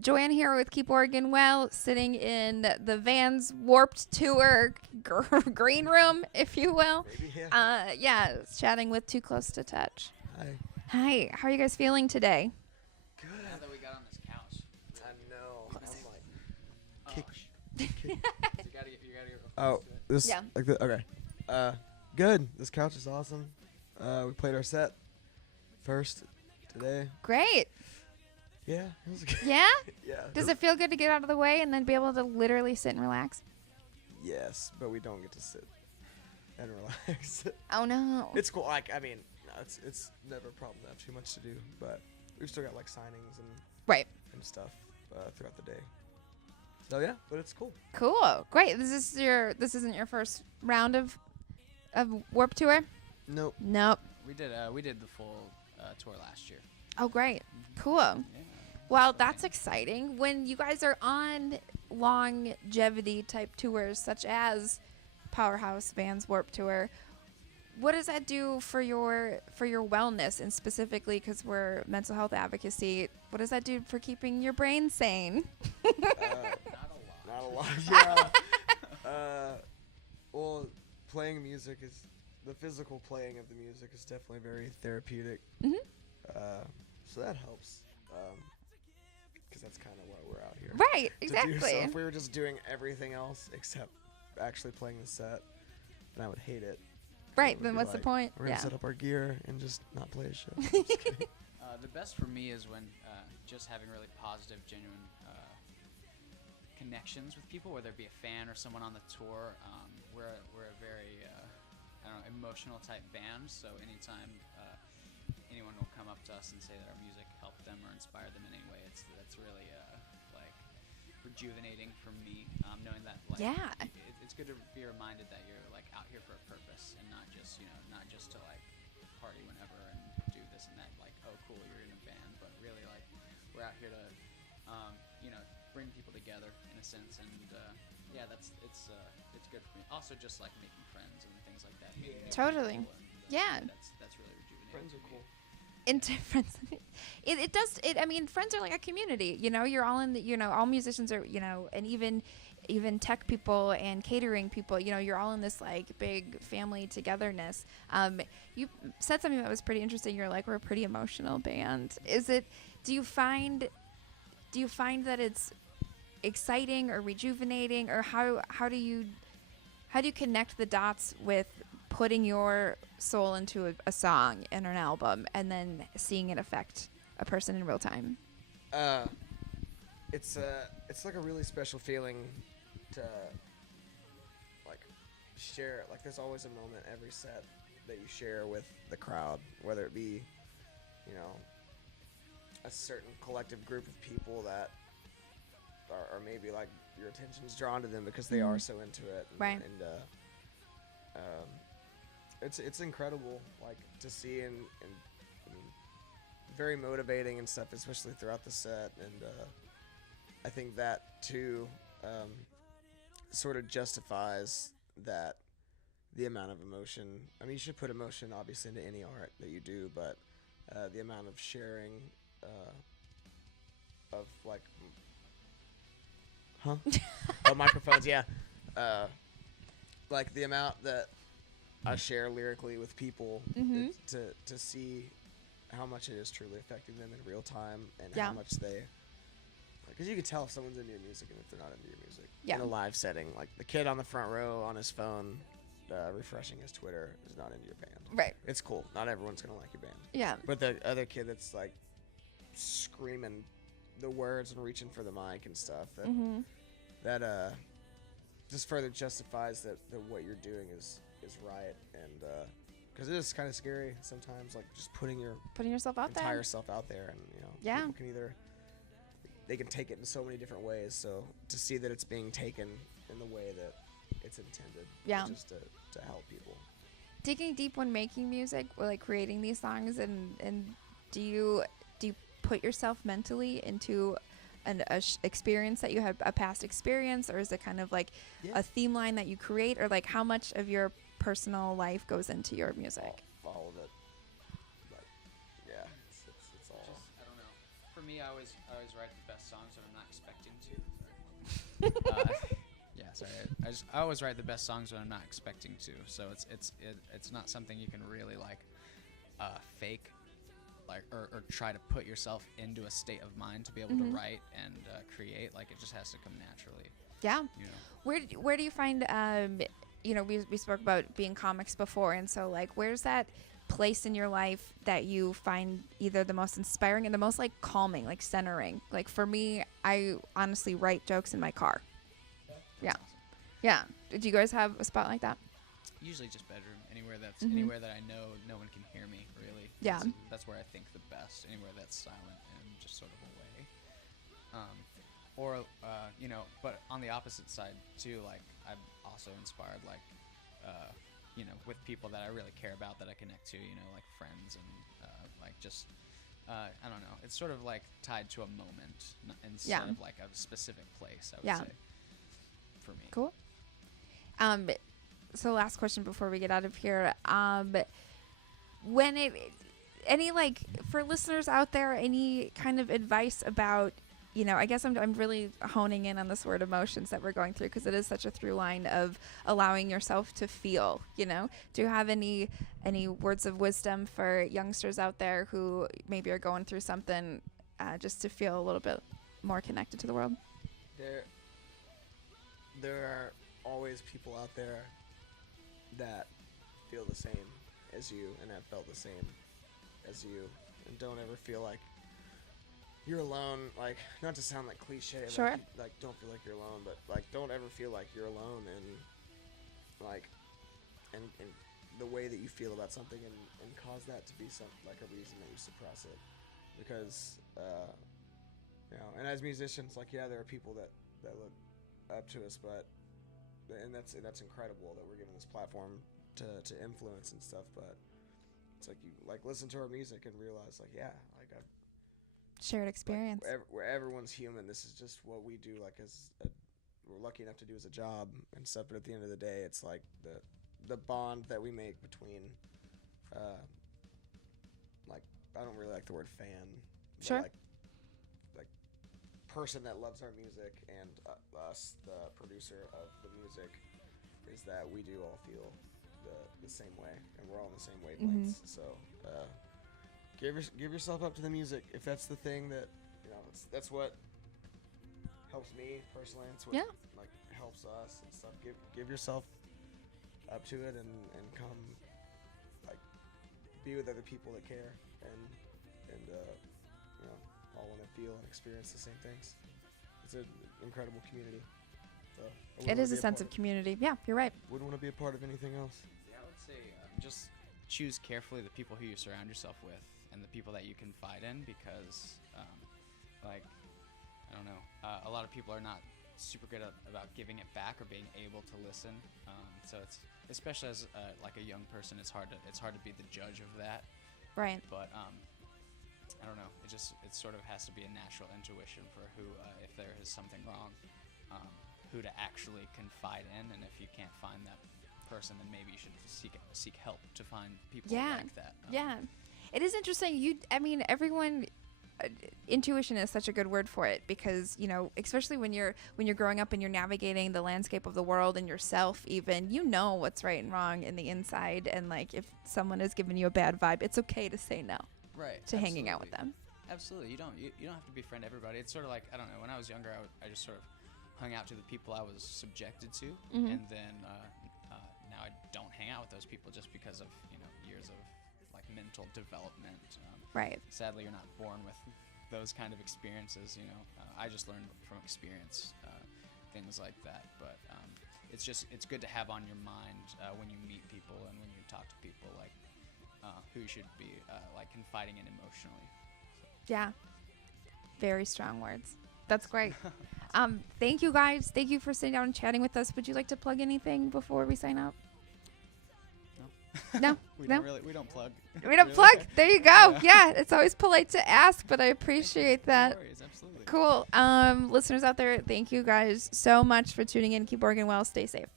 Joanne here with Keep Oregon Well, sitting in the Vans Warped Tour green room, if you will. Maybe, yeah. Chatting with Too Close to Touch. Hi. Hi, how are you guys feeling today? Good. Now that we got on this couch. I know. I'm like, You gotta get oh, to it. this, Yeah. like the, okay. Good. This couch is awesome. We played our set first today. Great. Yeah, it was good. Yeah? Yeah. Does it feel good to get out of the way and then be able to literally sit and relax? Yes, but we don't get to sit and relax. Oh, no. It's cool. Like, I mean, no, it's never a problem to have too much to do, but we've still got like signings Right. and stuff throughout the day. So yeah, but it's cool. Cool. Great. This isn't your first round of Warped Tour? Nope. Nope. We did the full tour last year. Oh, great. Cool. Yeah. Well, that's exciting. When you guys are on longevity type tours, such as Powerhouse Vans Warped Tour, what does that do for your wellness, and specifically because we're mental health advocacy? What does that do for keeping your brain sane? Not Not a lot. Yeah. Well, playing music is the physical playing of the music is definitely very therapeutic. Mhm. So that helps. Because that's kind of why we're out here. Right. to do. Exactly. So if we were just doing everything else except actually playing the set, then I would hate it. Right. It would Then be what's the like, point? We're gonna Yeah. set up our gear and just not play a show. Just kidding. The best for me is when just having really positive, genuine connections with people, whether it be a fan or someone on the tour. We're a very emotional type band, so anytime anyone will come up to us and say that our music helped them or inspired them in any way, that's really like rejuvenating for me. Knowing that, like, Yeah. it's good to be reminded that you're like out here for a purpose and not just to like party whenever and do this and that. Like, oh cool, you're in a band, but really like we're out here to bring people together in a sense, and it's good for me. Also, just like making friends and things like that. meeting new Totally. people, and, Yeah. That's really rejuvenating. Friends to are me. cool. Friends. It does. I mean, friends are like a community. You're all in the. All musicians are. And even tech people and catering people. You're all in this like big family togetherness. You said something that was pretty interesting. You're like, we're a pretty emotional band. Do you find that it's exciting or rejuvenating, or how do you connect the dots with putting your soul into a song and an album and then seeing it affect a person in real time? It's like a really special feeling to like share. Like, there's always a moment every set that you share with the crowd, whether it be a certain collective group of people that are maybe like your attention's drawn to them because they are so into it. Right. It's incredible, like, to see and I mean, very motivating and stuff, especially throughout the set. And I think that too sort of justifies that the amount of emotion. I mean, you should put emotion obviously into any art that you do, but the amount of sharing of like oh, microphones, yeah. Like the amount that I share lyrically with people, Mhm. to see how much it is truly affecting them in real time, and Yeah. how much they, because you can tell if someone's into your music and if they're not into your music. Yeah. In a live setting, like the kid on the front row on his phone, refreshing his Twitter, is not into your band. Right. It's cool. Not everyone's gonna like your band. Yeah. But the other kid that's like screaming the words and reaching for the mic and stuff, that just further justifies that what you're doing is right, and because it is kind of scary sometimes, like just putting yourself out entire there. self out there, and Yeah. people can they can take it in so many different ways. So to see that it's being taken in the way that it's intended, Yeah. just to help people. Digging deep when making music, or like creating these songs, and do you put yourself mentally into a experience that you had, a past experience, or is it kind of like Yeah. a theme line that you create, or like how much of your personal life goes into your music? All of it. But yeah, it's all. Just, I don't know. For me, I always write the best songs when I'm not expecting to. Yeah, sorry. I always write the best songs when I'm not expecting to. So it's not something you can really like fake, like or try to put yourself into a state of mind to be able to write and create. Like, it just has to come naturally. Yeah. You know. Where do you find we spoke about being comics before, and so like where's that place in your life that you find either the most inspiring and the most like calming, like centering? Like for me, I honestly write jokes in my car. Yeah. Awesome. Yeah. Do you guys have a spot like that? Usually just bedroom, anywhere that I know no one can hear me, really. Yeah. That's where I think the best. Anywhere that's silent and just sort of away. But on the opposite side too, like I'm also inspired, like, with people that I really care about, that I connect to, like friends and I don't know. It's sort of like tied to a moment instead of like a specific place, I would say, for me. Cool. So last question before we get out of here. For listeners out there, any kind of advice about, I guess I'm really honing in on this word emotions that we're going through, because it is such a through line of allowing yourself to feel, Do you have any words of wisdom for youngsters out there who maybe are going through something, just to feel a little bit more connected to the world? There are always people out there that feel the same as you and have felt the same as you, and don't ever feel like you're alone. Like, not to sound like cliche, sure. like don't feel like you're alone, but like don't ever feel like you're alone, and like and the way that you feel about something, and cause that to be like a reason that you suppress it, because and as musicians, like, yeah, there are people that look up to us, and that's incredible that we're given this platform to influence and stuff, but it's like you like listen to our music and realize, like, yeah, like I've shared experience, like, where everyone's human. This is just what we do, like we're lucky enough to do as a job and stuff, but at the end of the day, it's like the bond that we make between like, I don't really like the word fan, sure, like person that loves our music, and us, the producer of the music, is that we do all feel the same way, and we're all in the same wavelengths. So give yourself up to the music. If that's the thing that that's what helps me personally. It's what like helps us and stuff. Give yourself up to it, and come, like, be with other people that care, and all want to feel and experience the same things. It's an incredible community. So it is a sense of community. Yeah, you're right. Wouldn't want to be a part of anything else. Yeah, I would say just choose carefully the people who you surround yourself with, and the people that you confide in, because, I don't know, a lot of people are not super good about giving it back or being able to listen. So it's, especially as like a young person, it's hard to be the judge of that. Right. But I don't know. It sort of has to be a natural intuition for who, if there is something wrong, who to actually confide in, and if you can't find that person, then maybe you should seek help to find people like that. Yeah, it is interesting. Everyone. Intuition is such a good word for it, because especially when you're growing up and you're navigating the landscape of the world and yourself, even what's right and wrong in the inside, and like if someone is giving you a bad vibe, it's okay to say no. Right. To hanging out with them. Absolutely. You don't have to befriend everybody. It's sort of like, I don't know, when I was younger, I just sort of hung out to the people I was subjected to, and then now I don't hang out with those people just because of years of like mental development. Right. Sadly, you're not born with those kind of experiences. I just learned from experience things like that. But it's good to have on your mind when you meet people and when you talk to people, like who you should be like confiding in emotionally. Yeah. Very strong words. That's great. Thank you guys. Thank you for sitting down and chatting with us. Would you like to plug anything before we sign out? No. We no. don't plug. We don't plug. There you go. Yeah, it's always polite to ask, but I appreciate that. No worries, absolutely. Cool. Listeners out there, thank you guys so much for tuning in. Keep working well. Stay safe.